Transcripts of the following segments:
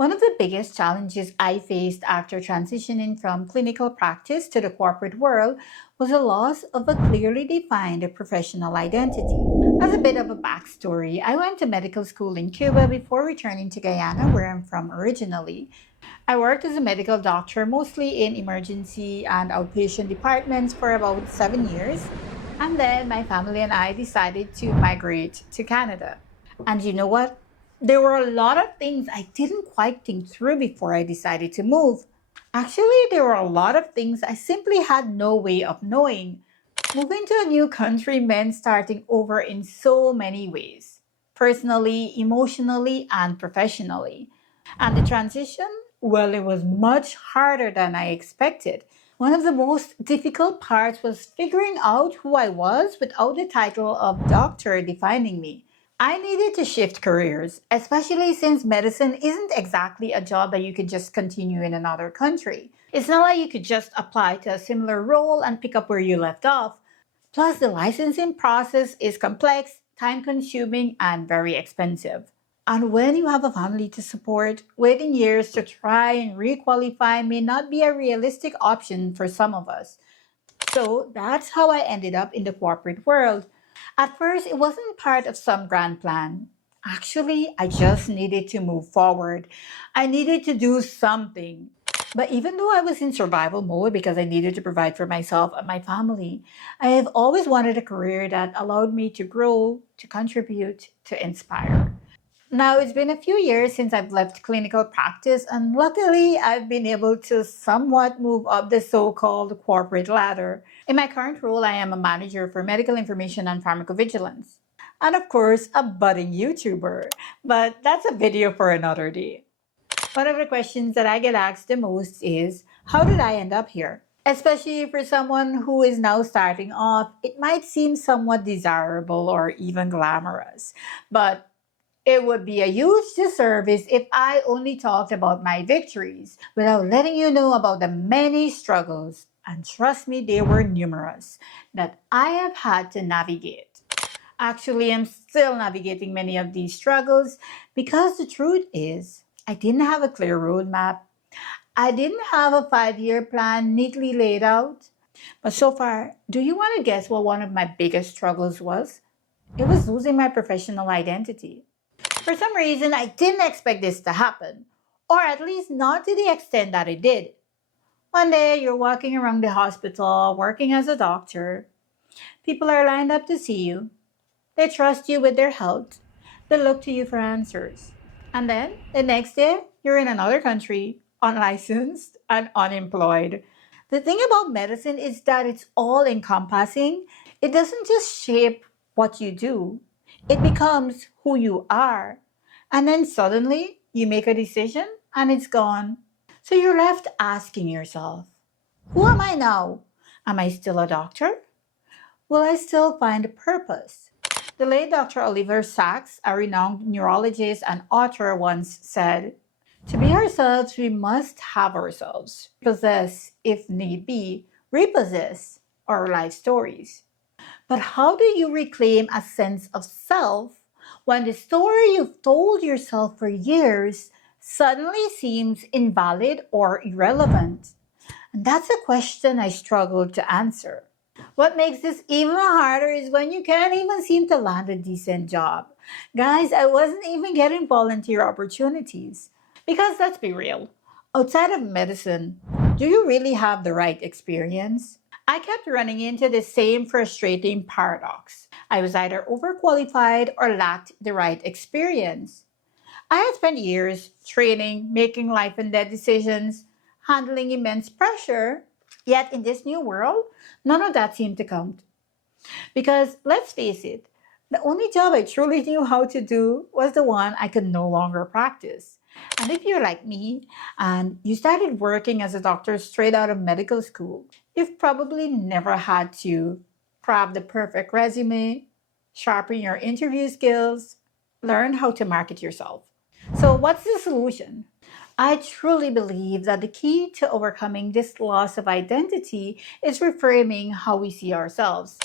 One of the biggest challenges I faced after transitioning from clinical practice to the corporate world was a loss of a clearly defined professional identity. As a bit of a backstory, I went to medical school in Cuba before returning to Guyana, where I'm from originally. I worked as a medical doctor, mostly in emergency and outpatient departments, for about 7 years. And then my family and I decided to migrate to Canada. And you know what? There were a lot of things I didn't quite think through before I decided to move. Actually, there were a lot of things I simply had no way of knowing. Moving to a new country meant starting over in so many ways, personally, emotionally, and professionally. And the transition, well, it was much harder than I expected. One of the most difficult parts was figuring out who I was without the title of doctor defining me. I needed to shift careers, especially since medicine isn't exactly a job that you could just continue in another country. It's not like you could just apply to a similar role and pick up where you left off. Plus, the licensing process is complex, time consuming, and very expensive. And when you have a family to support, waiting years to try and requalify may not be a realistic option for some of us. So that's how I ended up in the corporate world. At first, it wasn't part of some grand plan. Actually, I just needed to move forward. I needed to do something. But even though I was in survival mode because I needed to provide for myself and my family, I have always wanted a career that allowed me to grow, to contribute, to inspire. Now, it's been a few years since I've left clinical practice, and luckily, I've been able to somewhat move up the so called corporate ladder. In my current role, I am a manager for medical information and pharmacovigilance. And of course, a budding YouTuber. But that's a video for another day. One of the questions that I get asked the most is, how did I end up here? Especially for someone who is now starting off, it might seem somewhat desirable or even glamorous. But it would be a huge disservice if I only talked about my victories without letting you know about the many struggles, and trust me, they were numerous, that I have had to navigate. Actually, I'm still navigating many of these struggles because the truth is, I didn't have a clear roadmap. I didn't have a 5 year plan neatly laid out. But so far, do you want to guess what one of my biggest struggles was? It was losing my professional identity. For some reason, I didn't expect this to happen, or at least not to the extent that it did. One day, you're walking around the hospital, working as a doctor. People are lined up to see you. They trust you with their health. They look to you for answers. And then, the next day, you're in another country, unlicensed and unemployed. The thing about medicine is that it's all encompassing. It doesn't just shape what you do, it becomes who you are. And then suddenly you make a decision and it's gone. So you're left asking yourself, who am I now? Am I still a doctor? Will I still find a purpose? The late Dr. Oliver Sacks, a renowned neurologist and author, once said, to be ourselves, we must have ourselves, possess, if need be, repossess our life stories. But how do you reclaim a sense of self when the story you've told yourself for years suddenly seems invalid or irrelevant? And that's a question I struggled to answer. What makes this even harder is when you can't even seem to land a decent job. Guys, I wasn't even getting volunteer opportunities. Because let's be real, outside of medicine, do you really have the right experience? I kept running into the same frustrating paradox. I was either overqualified or lacked the right experience. I had spent years training, making life and death decisions, handling immense pressure, yet in this new world, none of that seemed to count. Because let's face it, the only job I truly knew how to do was the one I could no longer practice. And if you're like me and you started working as a doctor straight out of medical school, you've probably never had to craft the perfect resume, sharpen your interview skills, learn how to market yourself. So, what's the solution? I truly believe that the key to overcoming this loss of identity is reframing how we see ourselves.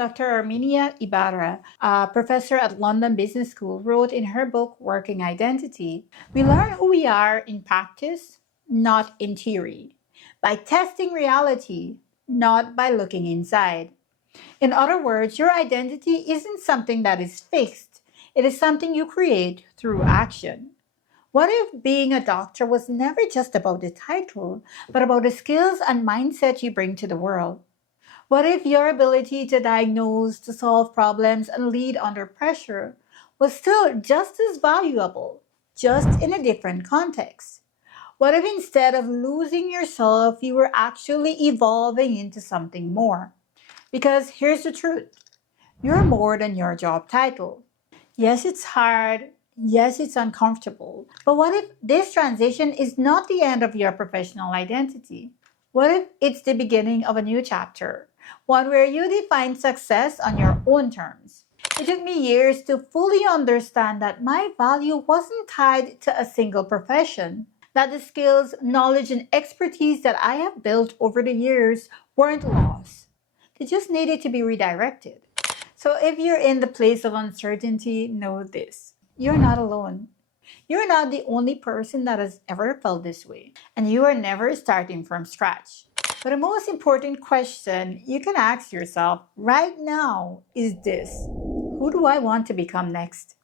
Dr. Arminia Ibarra, a professor at London Business School, wrote in her book Working Identity, "We learn who we are in practice, not in theory, by testing reality, not by looking inside." In other words, your identity isn't something that is fixed, it is something you create through action. What if being a doctor was never just about the title, but about the skills and mindset you bring to the world? What if your ability to diagnose, to solve problems, and lead under pressure was still just as valuable, just in a different context? What if instead of losing yourself, you were actually evolving into something more? Because here's the truth, you're more than your job title. Yes, it's hard. Yes, it's uncomfortable. But what if this transition is not the end of your professional identity? What if it's the beginning of a new chapter? One where you define success on your own terms. It took me years to fully understand that my value wasn't tied to a single profession, that the skills, knowledge, and expertise that I have built over the years weren't lost. They just needed to be redirected. So if you're in the place of uncertainty, know this. You're not alone. You're not the only person that has ever felt this way. And you are never starting from scratch. But the most important question you can ask yourself right now is this: who do I want to become next?